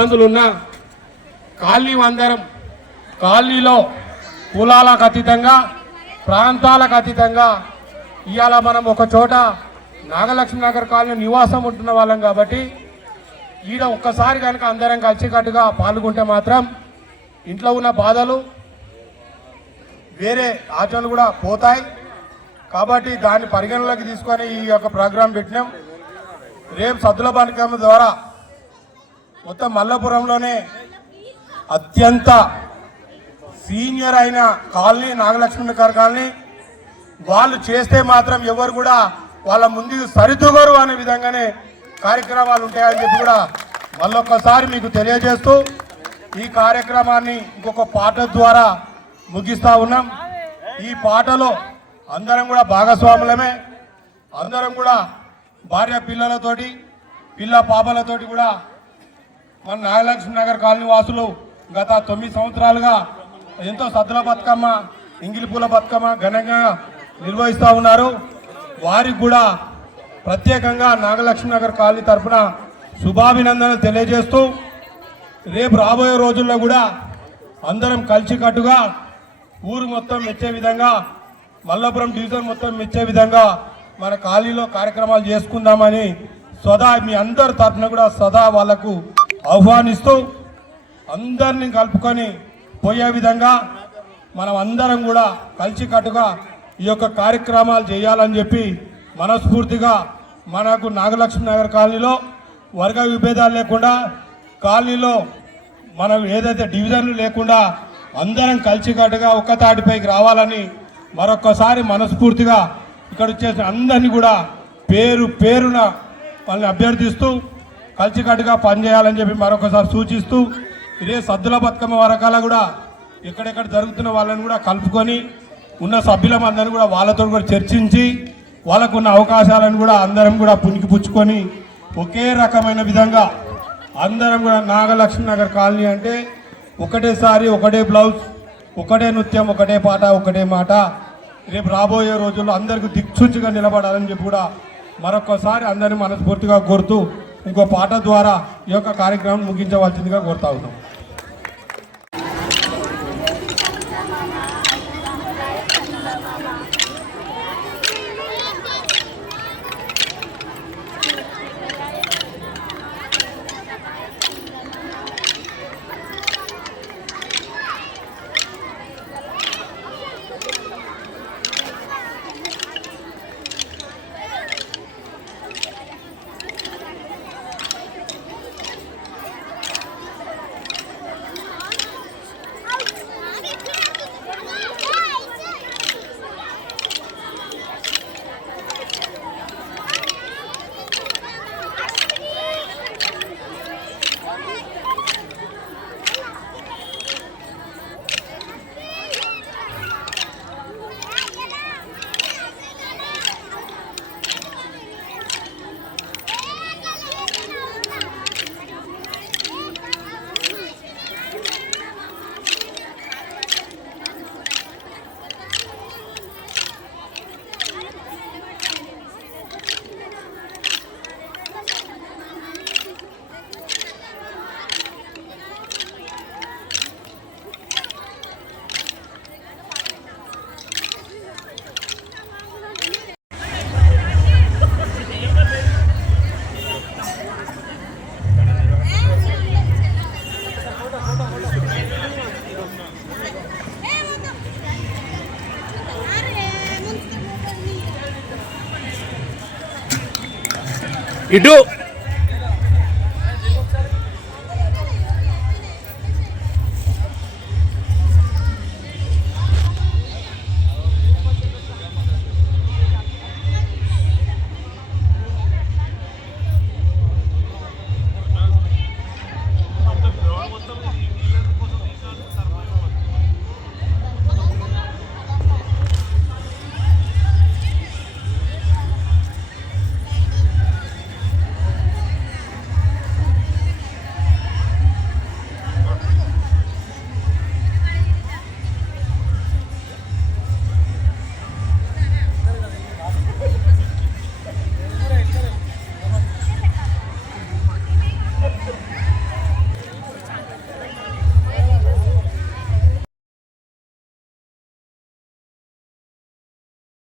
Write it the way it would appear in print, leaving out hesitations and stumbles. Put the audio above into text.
ఇబ్బందులున్నా కాలనీ అందరం కాలనీలో కులాలకు అతీతంగా ప్రాంతాలకు అతీతంగా ఇవాళ మనం ఒక చోట నాగలక్ష్మి నగర్ కాలనీ నివాసం ఉంటున్న వాళ్ళం కాబట్టి ఈడ ఒక్కసారి కనుక అందరం కలిసికట్టుగా పాల్గొంటే మాత్రం ఇంట్లో ఉన్న బాధలు వేరే ఆచరణలు కూడా పోతాయి. కాబట్టి దాన్ని పరిగణలోకి తీసుకొని ఈ యొక్క ప్రోగ్రాం పెట్టినాం. రేపు సద్దుల బతుకమ్మ ద్వారా మొత్తం మల్లపురంలోనే అత్యంత సీనియర్ అయిన కాలనీ నాగలక్ష్మి నగర్ కాలనీ. వాళ్ళు చేస్తే మాత్రం ఎవరు కూడా వాళ్ళ ముందుకు సరితూగరు అనే విధంగానే కార్యక్రమాలు ఉంటాయని చెప్పి కూడా మళ్ళొక్కసారి మీకు తెలియజేస్తూ ఈ కార్యక్రమాన్ని ఇంకొక పాట ద్వారా ముగిస్తూ ఉన్నాం. ఈ పాటలో అందరం కూడా భాగస్వాములమే. అందరం కూడా భార్య పిల్లలతోటి పిల్ల పాపలతోటి కూడా మన నాగలక్ష్మి నగర్ కాలనీ వాసులు గత 9 సంవత్సరాలుగా ఎంతో సద్దుల బతుకమ్మ ఇంగిలి పూల బతుకమ్మ ఘనంగా నిర్వహిస్తూ ఉన్నారు. వారికి కూడా ప్రత్యేకంగా నాగలక్ష్మి నగర్ కాలనీ తరఫున శుభాభినందనలు తెలియజేస్తూ రేపు రాబోయే రోజుల్లో కూడా అందరం కలిసికట్టుగా ఊరు మొత్తం మెచ్చే విధంగా మల్లపురం డివిజన్ మొత్తం మెచ్చే విధంగా మన కాలనీలో కార్యక్రమాలు చేసుకుందామని సదా మీ అందరి తరఫున కూడా సదా వాళ్లకు ఆహ్వానిస్తూ అందరినీ కలుపుకొని పోయే విధంగా మనం అందరం కూడా కలిసికట్టుగా ఈ యొక్క కార్యక్రమాలు చేయాలని చెప్పి మనస్ఫూర్తిగా మనకు నాగలక్ష్మి నగర్ కాలనీలో వర్గ విభేదాలు లేకుండా కాలనీలో మనం ఏదైతే డివిజన్లు లేకుండా అందరం కలిసికట్టుగా ఒక్క తాటిపైకి రావాలని మరొక్కసారి మనస్ఫూర్తిగా ఇక్కడ వచ్చేసిన అందరినీ కూడా పేరు పేరున వాళ్ళని అభ్యర్థిస్తూ కలిసికట్టుగా పనిచేయాలని చెప్పి మరొకసారి సూచిస్తూ ఇదే సద్దుల బతుకమ్మ వరకాల కూడా ఎక్కడెక్కడ జరుగుతున్న వాళ్ళని కూడా కలుపుకొని ఉన్న సభ్యులందరినీ కూడా వాళ్ళతో కూడా చర్చించి వాళ్ళకున్న అవకాశాలను కూడా అందరం కూడా పుణికిపుచ్చుకొని ఒకే రకమైన విధంగా అందరం కూడా నాగలక్ష్మి నగర్ కాలనీ అంటే ఒకటేసారి ఒకటే బ్లౌజ్ ఒకటే నృత్యం ఒకటే పాట ఒకటే మాట రేపు రాబోయే రోజుల్లో అందరికీ దిక్సూచిగా నిలబడాలని చెప్పి కూడా మరొకసారి అందరినీ మనస్ఫూర్తిగా కోరుతూ ఇంకో పాట ద్వారా ఈ యొక్క కార్యక్రమం ముగించవలసిందిగా కోరుతా ఉన్నాం. ఇటు